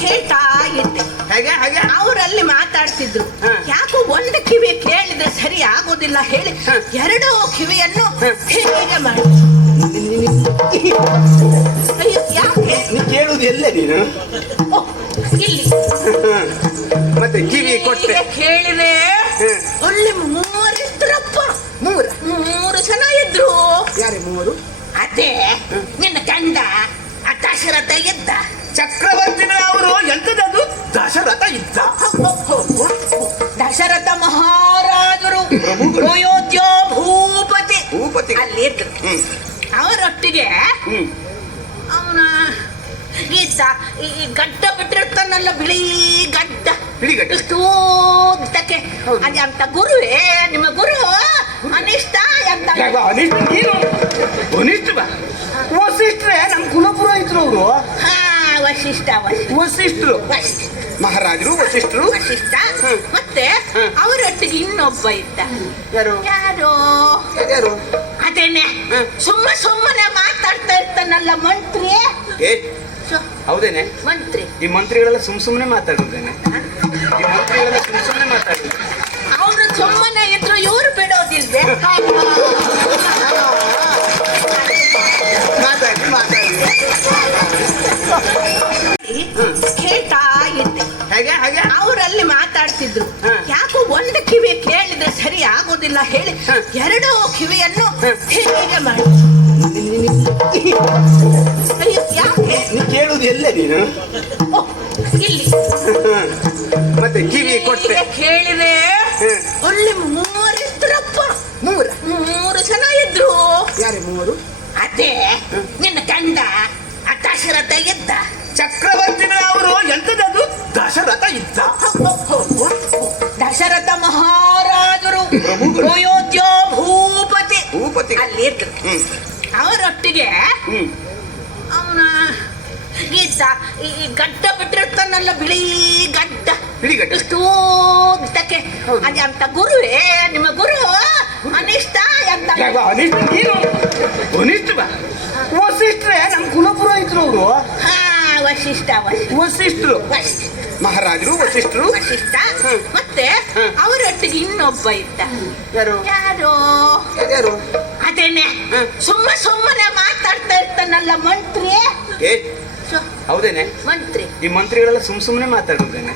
ಕೇಳ್ತಾ ಇದ್ದೆ. ಹಾಗೆ ಹಾಗೆ? ಅವರಲ್ಲಿ ಮಾತಾಡ್ತಿದ್ರು. ಯಾಕೋ ಒಂದು ಕಿವಿ ಕೇಳಿದ್ರೆ ಸರಿ ಆಗೋದಿಲ್ಲ ಹೇಳಿ ಎರಡು ಕಿವಿಯನ್ನು. ಹೀಗೆ ಮಾಡಿ. ಅಯ್ಯೋ ಯಾಕೆ? ನೀ ಕೇಳುದು ಎಲ್ಲೇ ನೀನು? ಓ, ಇಲ್ಲಿ. ಮತ್ತೆ ಕಿವಿ ಕೊಟ್ಟೆ. ಹೀಗೆ ಕೇಳಿದೆ. ಅಲ್ಲಿ ಮೂರಿದ್ರಪ್ಪ. ಮೂರ? ಮೂರು ಜನ ಇದ್ರು. ಯಾರೇ ಮೂವರು ಅದೇ ನಿನ್ನ ಗಂಡ ಆ ದಶರಥ ಇದ್ದ ಚಕ್ರವರ್ತಿನ ಅವರು ಎಂತದದು? ದಶರಥ ಇದ್ದ. ದಶರಥ ಮಹಾರಾಜರು. ಅಯೋಧ್ಯ ಭೂಪತಿ. ಭೂಪತಿ ಅಲ್ಲಿ ಇದ್ರು. ಹ್ಮ್. ಅವರೊಟ್ಟಿಗೆ ಅವನ ಈ ಗಡ್ಡ ಬಿಟ್ಟಿರ್ತಾನಲ್ಲ ಬಿಳಿ ಗಡ್ಡ. ಇಷ್ಟು ಉದ್ದಕ್ಕೆ. ಅದೇ ಅಂತ ಗುರುವೇ ನಿಮ್ಮ ಗುರು ಅನಿಷ್ಟ ಅಂತ ಅನಿಷ್ಟ? ನೀನು? ಅನಿಷ್ಟ ಬಾ. ನಮ್ಮ ಕುಲಪುರ ಇದ್ರು ಅವರು. ವಶಿಷ್ಠ ವಶಿಷ್ಠ ವಸಿಷ್ಠರು? ಮಹಾರಾಜರು ವಸಿಷ್ಠರು? ವಶಿಷ್ಠ ಹ್ಮ್. ಮತ್ತೆ ಹ್ಮ್. ಅವರೊಟ್ಟಿಗೆ ಇನ್ನೊಬ್ಬ ಇದ್ದ. ಯಾರು? ಯಾರು? ಯಾರು? ಅದೇನೆ ಹ್ಮ್. ಸುಮ್ಮ ಸುಮ್ಮನೆ ಮಾತಾಡ್ತಾ ಇರ್ತಾನಲ್ಲ ಮಂತ್ರಿ. ಏ ಹೌದೇನೆ? ಮಂತ್ರಿ. ಈ ಮಂತ್ರಿಗಳೆಲ್ಲ ಸುಮ್ ಸುಮ್ನೆ ಮಾತಾಡೋದೇನೆ ಈ ಮಂತ್ರಿಗಳೆಲ್ಲ ಸುಮ್ ಸುಮ್ಮನೆ ಮಾತಾಡುದು ಅವ್ರು ಸುಮ್ಮನೆ ಇದ್ರು ಇವ್ರು ಬಿಡೋದಿಲ್ವೇ? ಸರಿ ಹೇಳಿ. ಎರಡು ಕಿವಿಯನ್ನು. ಹೀಗೆ ಮಾಡಿ. ಯಾಕೆ ಕೇಳುದು ಎಲ್ಲೇ ನೀನು? ಓ, ಇಲ್ಲಿ. ಮತ್ತೆ ಕಿವಿ ಕೊಟ್ಟೆ. ಹೀಗೆ ಕೇಳಿದೆ. ಅಲ್ಲಿ ಮೂರಿದ್ರಪ್ಪ ಮೂರ ಮೂರು? ಜನ ಇದ್ರು. ಯಾರೇ ಮೂರು? ಅದೇ ನಿನ್ನ ಗಂಡ ಆ ದಶರಥ ಇದ್ದ. ಚಕ್ರವರ್ತಿನ ಅವರು ಎಂತದದು ದಶರಥ ಇದ್ದ. ದಶರಥ ಮಹಾರಾಜರು ಅಯೋಧ್ಯ ಭೂಪತಿ. ಭೂಪತಿ ಅಲ್ಲಿ ಹ್ಮ್. ಅವರೊಟ್ಟಿಗೆ ಅವನ ಗೀತ ಈ ಗಡ್ಡ ಬಿಟ್ಟಿರ್ತಾನಲ್ಲ ಬಿಳಿ ಗಡ್ಡ. ಇಷ್ಟು ಉದ್ದಕ್ಕೆ. ಅದೇ ಅಂತ ಗುರುವೇ ನಿಮ್ಮ ಗುರು ಅನಿಷ್ಟ ಅಂತ. ಅನಿಷ್ಟ ನೀನು ಅನಿಷ್ಟ ವಸಿಷ್ಠರೇ ನಮ್ ಇದ್ರು ಅವರು ಹಾ ವಶಿಷ್ಠ ವಸಿಷ್ಠರು. ವಶಿಷ್ಠ ಮಹಾರಾಜರು ವಶಿಷ್ಠರು ವಶಿಷ್ಠ ಹ್ಮ್. ಮತ್ತೆ ಹ್ಮ್. ಅವರೊಟ್ಟಿಗೆ ಇನ್ನೊಬ್ಬ ಇದ್ದ. ಯಾರು? ಯಾರು? ಯಾರು? ಅದೇನೆ ಹ್ಮ್. ಸುಮ್ಮ ಸುಮ್ಮನೆ ಮಾತಾಡ್ತಾ ಇರ್ತಾನಲ್ಲ ಮಂತ್ರಿ. ಏ ಸು- ಹೌದೇನೆ? ಮಂತ್ರಿ. ಈ ಮಂತ್ರಿಗಳೆಲ್ಲ ಸುಮ್ ಸುಮ್ನೆ ಮಾತಾಡುದೇನೆ